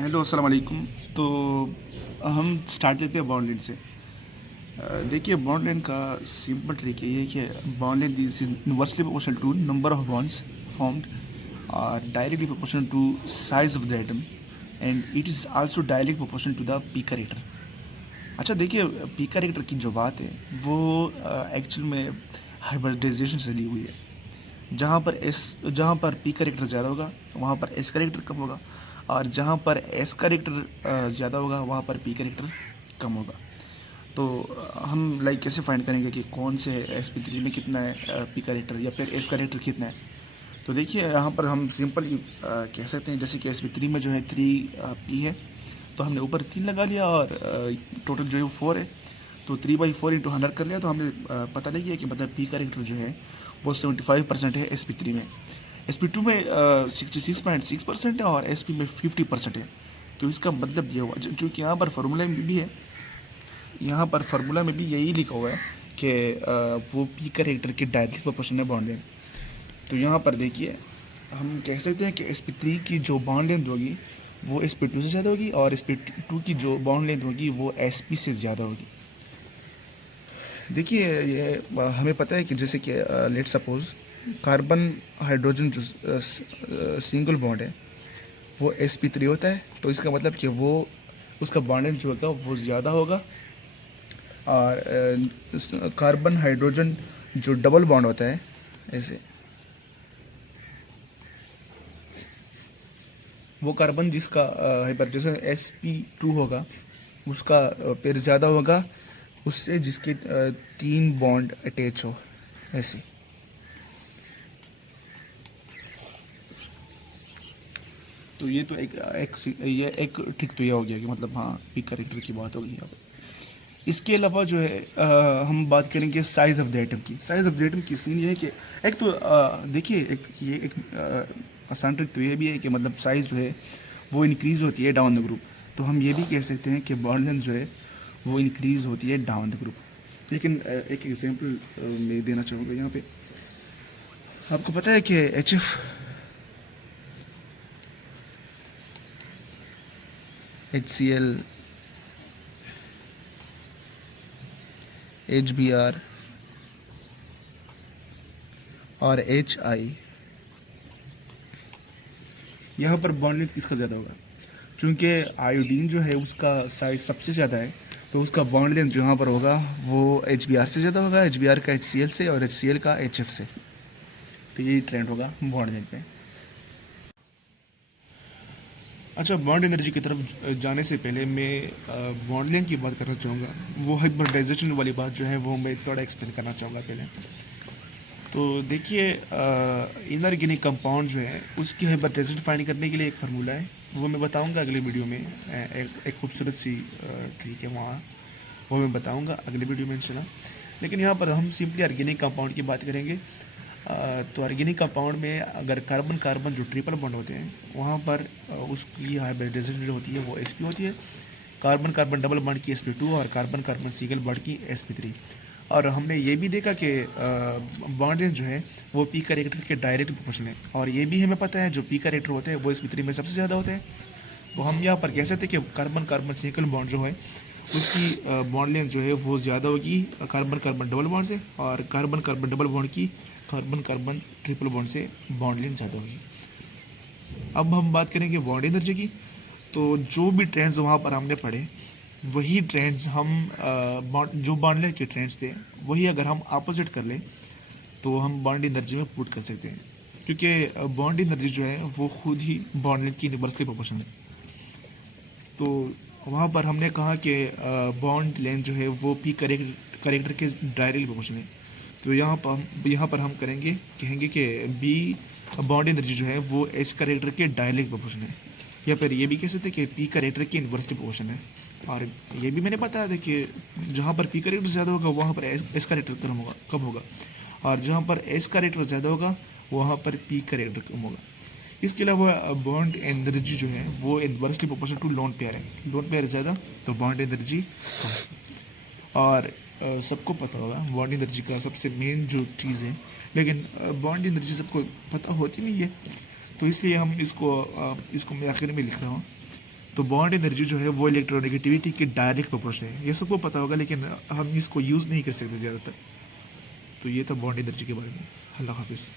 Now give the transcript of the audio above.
Hello अस्सलाम वालेकुम। तो हम स्टार्ट करते हैं बॉन्ड लेन से। देखिए बॉन्ड लेन का सिंपल ट्रिक ये है कि bond length is inversely proportional to number of bonds formed और directly proportional to size of the atom and it is also directly proportional to the p character. अच्छा देखिए, P character की जो बात है वो एक्चुअल में हाइब्रिडाइजेशन से ली हुई है। जहाँ पर पी कैरेक्टर ज़्यादा होगा वहाँ पर एस कैरेक्टर कम होगा, और जहाँ पर एस कैरेक्टर ज़्यादा होगा वहाँ पर पी कैरेक्टर कम होगा। तो हम लाइक कैसे फाइंड करेंगे कि कौन से एस पी थ्री में कितना है पी कैरेक्टर या फिर एस कैरेक्टर कितना है। तो देखिए यहाँ पर हम सिंपल कह सकते हैं, जैसे कि एस पी थ्री में जो है थ्री पी है, तो हमने ऊपर 3 लगा लिया और टोटल जो है वो 4 है। तो 3/4 इंटू 100 कर लिया, तो हमें पता लग गया कि मतलब पी कैरेक्टर जो है वो 75% है एस पी थ्री में। एस पी टू में 66.6% है और एस पी में 50% है। तो इसका मतलब ये हुआ, चूँकि यहाँ पर फार्मूला में भी है, यहाँ पर फार्मूला में भी यही लिखा हुआ है कि वो पी कैरेक्टर के डायरेक्टली प्रोपोर्शनल है बॉन्ड लेंथ। तो यहाँ पर देखिए हम कह सकते हैं कि एस पी थ्री की जो बॉन्ड लेंथ होगी वो एस पी टू से ज़्यादा होगी, और एस पी टू की जो बॉन्ड लेंथ होगी वो एस पी से ज़्यादा होगी। देखिए ये हमें पता है कि जैसे कि लेट सपोज कार्बन हाइड्रोजन जो सिंगल बॉन्ड है वो एस पी थ्री होता है, तो इसका मतलब कि वो उसका बॉन्ड लेंथ जो होगा वो ज़्यादा होगा। और कार्बन हाइड्रोजन जो डबल बॉन्ड होता है ऐसे, वो कार्बन जिसका हाइब्रिडाइजेशन एस पी टू होगा उसका पेयर ज़्यादा होगा उससे जिसके 3 बॉन्ड अटैच हो ऐसे। तो ये तो ये एक ठीक तो ये हो गया कि मतलब हाँ पी कैरेक्टर की बात होगी यहाँ पर। इसके अलावा जो है हम बात करेंगे साइज़ ऑफ द एटम की। साइज़ ऑफ द एटम की सीन ये है कि एक तो देखिए एक आसान ट्रिक तो ये भी है कि मतलब साइज़ जो है वो इंक्रीज़ होती है डाउन द ग्रुप। तो हम ये भी कह सकते हैं कि बॉन्ड लेंथ जो है वो इंक्रीज़ होती है डाउन द ग्रुप। लेकिन एक एग्जांपल मैं देना चाहूँगा यहाँ पे। आपको पता है कि HCl, HBr और HI, यहाँ पर बॉन्ड लेंथ किसका ज़्यादा होगा? चूँकि आयोडीन जो है उसका साइज सबसे ज़्यादा है, तो उसका बॉन्ड लेंथ जो यहाँ पर होगा वो HBr से ज़्यादा होगा, HBr का HCl से और HCl का HF से। तो यही ट्रेंड होगा बॉन्ड लेंथ में। अच्छा, बॉन्ड एनर्जी की तरफ जाने से पहले मैं बॉन्ड लेंथ की बात करना चाहूँगा। वो हाइब्रिडाइजेशन वाली बात जो है वो मैं थोड़ा एक्सप्लेन करना चाहूँगा पहले। तो देखिए इनऑर्गेनिक कंपाउंड जो है उसकी हाइब्रिडाइजेशन फाइंड करने के लिए एक फार्मूला है, वो मैं बताऊंगा अगले वीडियो में। एक खूबसूरत सी ट्रिक है वहाँ, वो मैं बताऊंगा अगले वीडियो में इंशाल्लाह। लेकिन यहाँ पर हम सिंपली ऑर्गेनिक कंपाउंड की बात करेंगे। तो ऑर्गेनिक कंपाउंड में अगर कार्बन कार्बन जो ट्रिपल बॉन्ड होते हैं वहाँ पर उसकी हाइब्रिडाइजेशन जो होती है वो sp होती है। कार्बन कार्बन डबल बॉन्ड की sp2 और कार्बन कार्बन सिंगल बॉन्ड की sp3। और हमने ये भी देखा कि बॉन्ड लेंथ जो है वो पी कैरेक्टर के डायरेक्ट प्रोपोर्शनल है, और ये भी हमें पता है जो पी कैरेक्टर होते हैं वो sp3 में सबसे ज़्यादा होते हैं। तो हम यहाँ पर कह सकते हैं कि कार्बन कार्बन सिंगल बॉन्ड जो है उसकी बॉन्ड लेंथ जो है वो ज़्यादा होगी कार्बन कार्बन डबल बॉन्ड से, और कार्बन कार्बन डबल बॉन्ड की कार्बन कार्बन ट्रिपल बॉन्ड से बॉन्ड लेंथ ज़्यादा होगी। अब हम बात करेंगे बॉन्ड एनर्जी की। तो जो भी ट्रेंड्स वहाँ पर हमने पढ़े वही ट्रेंड्स हम जो बॉन्ड लेंथ के ट्रेंड्स थे वही अगर हम अपोजिट कर लें तो हम बॉन्ड एनर्जी में पुट कर सकते हैं, क्योंकि बॉन्ड एनर्जी जो है वो खुद ही बॉन्ड लेंथ की इनवर्सली प्रोपोर्शनल है। तो वहाँ पर हमने कहा कि बॉन्ड लेंथ जो है वो पी करेक्टर के डायरेक्टली प्रोपोर्शनल है। तो यहाँ पर हम कहेंगे कि बी बॉन्ड एनर्जी जो है वो एस करेक्टर के डायरेक्ट प्रोपोर्शनल है, या फिर ये भी कह सकते हैं कि पी करेक्टर के इन्वर्सली प्रोपोर्शनल है। और ये भी मैंने बताया था कि जहाँ पर पी करेक्टर ज़्यादा होगा वहाँ पर एस करेक्टर कम होगा, और जहाँ पर एस करेक्टर ज़्यादा होगा वहाँ पर पी करेक्टर कम होगा। इसके अलावा बॉन्ड एनर्जी जो है वो inversely proportional to lone pair है। लोन पेयर ज़्यादा तो बॉन्ड एनर्जी कम। और सबको पता होगा बॉन्ड एनर्जी का सबसे मेन जो चीज़ है, लेकिन बॉन्ड एनर्जी सबको पता होती नहीं है, तो इसलिए हम इसको मैं आखिर में लिख रहा हूँ तो बॉन्ड एनर्जी जो है वो इलेक्ट्रोनेगेटिविटी के डायरेक्ट प्रोपोर्शनल है। ये सबको पता होगा लेकिन हम इसको यूज़ नहीं कर सकते ज़्यादातर। तो ये था बॉन्ड एनर्जी के बारे में। अल्लाह हाफ़िज़।